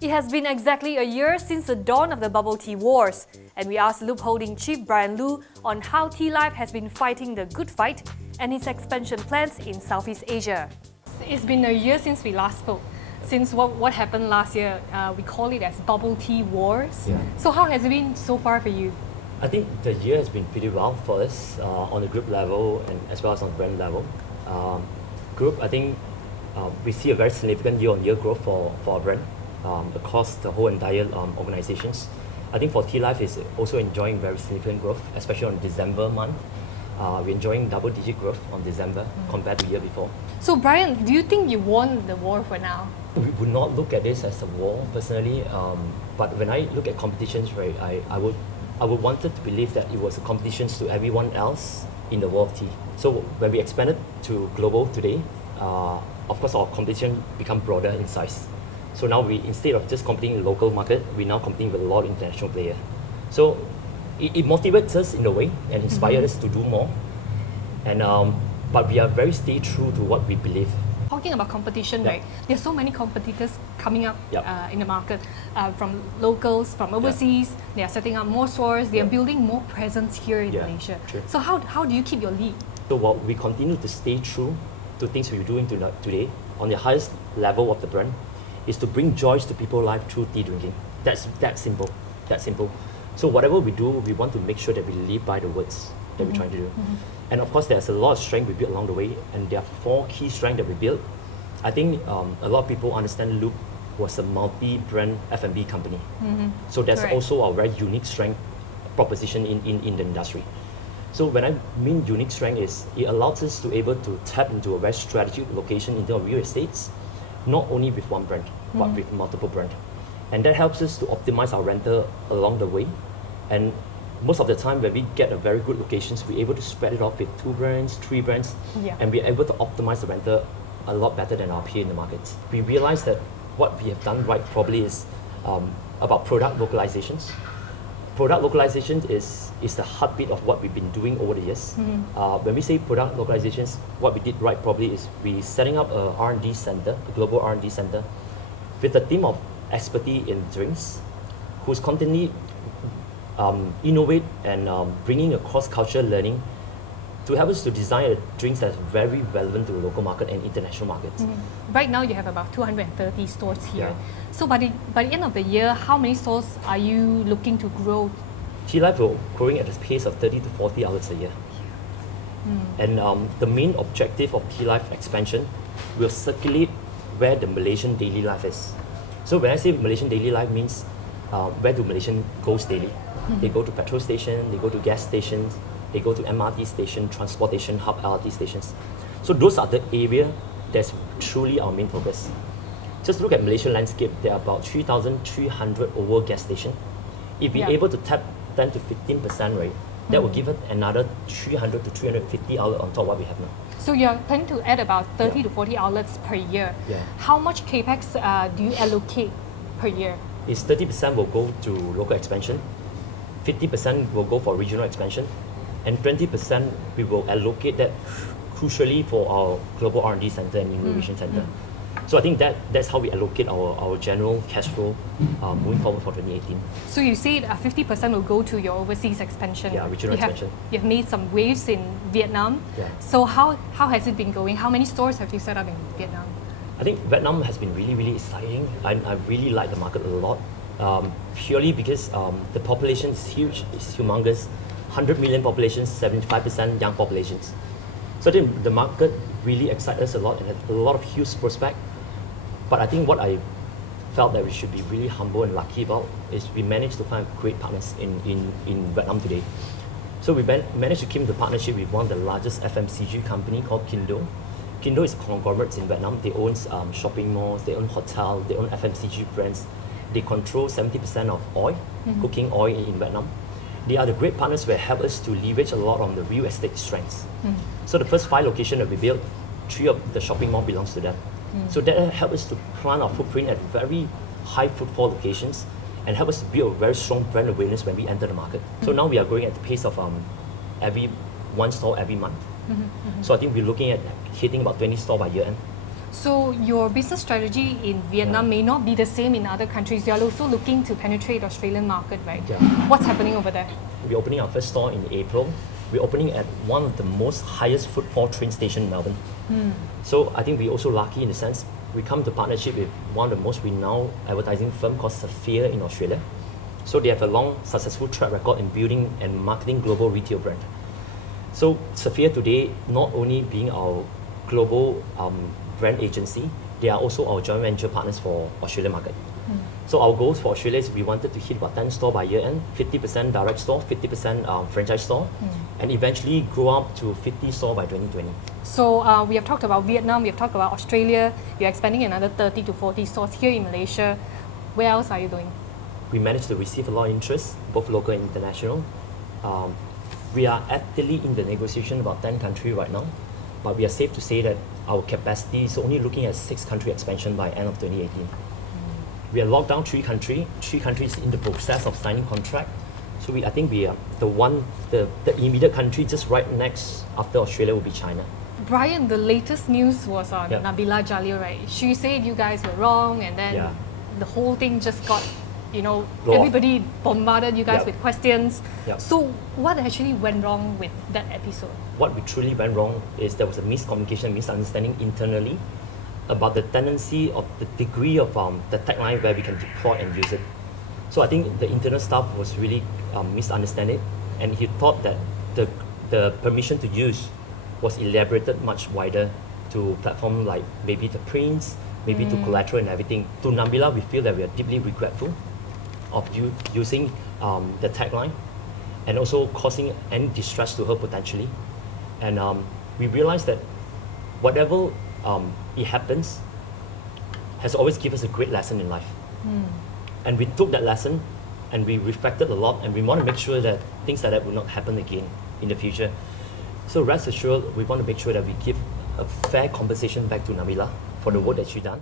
It has been exactly a year since the dawn of the bubble tea wars, and we asked Loob Holding Chief Bryan Loo on how Tealive has been fighting the good fight and its expansion plans in Southeast Asia. It's been a year since we last spoke. Since what happened last year, we call it as bubble tea wars. Yeah. So how has it been so far for you? I think the year has been pretty well for us on the group level and as well as on the brand level. Group, I think we see a very significant year-on-year growth for our brand across the whole entire organizations. I think for Tealive is also enjoying very significant growth, especially on December month. We're enjoying double-digit growth on December compared to the year before. So Bryan, do you think you won the war for now? We would not look at this as a war personally, but when I look at competitions, right, I would wanted to believe that it was a competition to everyone else in the world of tea. So when we expanded to global today, of course our competition become broader in size. So now we, instead of just competing in the local market, we're now competing with a lot of international players. So it motivates us in a way and inspires us to do more. And but we are very stay true to what we believe. Talking about competition, right? There's so many competitors coming up in the market, from locals, from overseas. They are setting up more stores. They are building more presence here in Malaysia. True. So how do you keep your lead? So while we continue to stay true to things we're doing today, on the highest level of the brand, is to bring joy to people's life through tea drinking. That's simple. That simple. So whatever we do, we want to make sure that we live by the words that we're trying to do. And of course, there's a lot of strength we built along the way, and there are 4 key strengths that we built. I think a lot of people understand Loob was a multi-brand F&B company. So that's also a very unique strength proposition in the industry. So when I mean unique strength is, it allows us to able to tap into a very strategic location in terms of real estates, not only with one brand, but with multiple brands. And that helps us to optimize our rental along the way. And most of the time when we get a very good locations, we're able to spread it off with 2 brands, 3 brands, and we're able to optimize the rental a lot better than our peer in the market. We realize that what we have done right probably is about product localizations. Product localization is the heartbeat of what we've been doing over the years. When we say product localizations, what we did right probably is we setting up a R&D center, a global R&D center, with a team of expertise in drinks, who's constantly innovate and bringing a cross-cultural learning to help us to design drinks that's very relevant to the local market and international markets. Right now you have about 230 stores here. So by the end of the year, how many stores are you looking to grow? Tealive will growing at a pace of 30 to 40 outlets a year. And the main objective of Tealive expansion will circulate where the Malaysian daily life is. So when I say Malaysian daily life means where do Malaysians goes daily? They go to petrol station, they go to gas stations, they go to MRT station, transportation hub, LRT stations. So those are the area that's truly our main focus. Just look at Malaysian landscape, there are about 3,300 over gas stations. If we're able to tap 10 to 15% rate, that will give us another 300 to 350 outlets on top of what we have now. So you're planning to add about 30 to 40 outlets per year. How much capex do you allocate per year? Is 30% will go to local expansion, 50% will go for regional expansion, and 20% we will allocate that crucially for our global R&D center and innovation center. So I think that's how we allocate our general cash flow moving forward for 2018. So you said 50% will go to your overseas expansion. Regional expansion. You've made some waves in Vietnam. So how has it been going? How many stores have you set up in Vietnam? I think Vietnam has been really, really exciting. I really like the market a lot, purely because the population is huge, it's humongous. 100 million population, 75% young populations. So I think the market really excites us a lot and has a lot of huge prospect. But I think what I felt that we should be really humble and lucky about is we managed to find great partners in Vietnam today. So we managed to keep the partnership with one of the largest FMCG company called Kindo. Kindo is conglomerates in Vietnam. They own shopping malls, they own hotels, they own FMCG brands. They control 70% of oil, cooking oil in Vietnam. They are the great partners who help us to leverage a lot on the real estate strengths. So the first 5 locations that we built, 3 of the shopping mall belongs to them. So that helped us to plant our footprint at very high footfall locations and help us to build a very strong brand awareness when we enter the market. So now we are growing at the pace of every 1 store every month. So I think we're looking at hitting about 20 stores by year end. So your business strategy in Vietnam may not be the same in other countries. You are also looking to penetrate Australian market, right? Yeah. What's happening over there? We're opening our first store in April. We're opening at one of the most highest footfall train station in Melbourne. So I think we're also lucky in the sense we come to partnership with one of the most renowned advertising firm called Sapphire in Australia. So they have a long successful track record in building and marketing global retail brand. So Sapphire today, not only being our global brand agency, they are also our joint venture partners for Australian market. So our goals for Australia is we wanted to hit about 10 store by year end, 50% direct store, 50% franchise store, and eventually grow up to 50 store by 2020. So we have talked about Vietnam, we have talked about Australia. You're expanding another 30 to 40 stores here in Malaysia. Where else are you going? We managed to receive a lot of interest, both local and international. We are actively in the negotiation about 10 countries right now, but we are safe to say that our capacity is only looking at 6 country expansion by end of 2018. We are locked down 3 countries. 3 countries in the process of signing contract. So I think we are the immediate country just right next after Australia will be China. Bryan, the latest news was on Nabila Jalil, right? She said you guys were wrong, and then the whole thing just got, Blow everybody bombarded you guys Yep. with questions. Yep. So what actually went wrong with that episode? What we truly went wrong is there was a miscommunication, misunderstanding internally about the tendency of the degree of the tagline where we can deploy and use it. So I think the internal staff was really misunderstanding, and he thought that the permission to use was elaborated much wider to platform like maybe the prints, maybe to collateral and everything. To Nabila, we feel that we are deeply regretful of using the tagline and also causing any distress to her potentially. And we realized that whatever it happens has always given us a great lesson in life. And we took that lesson and we reflected a lot, and we want to make sure that things like that will not happen again in the future. So rest assured, we want to make sure that we give a fair compensation back to Nabila for the work that she done.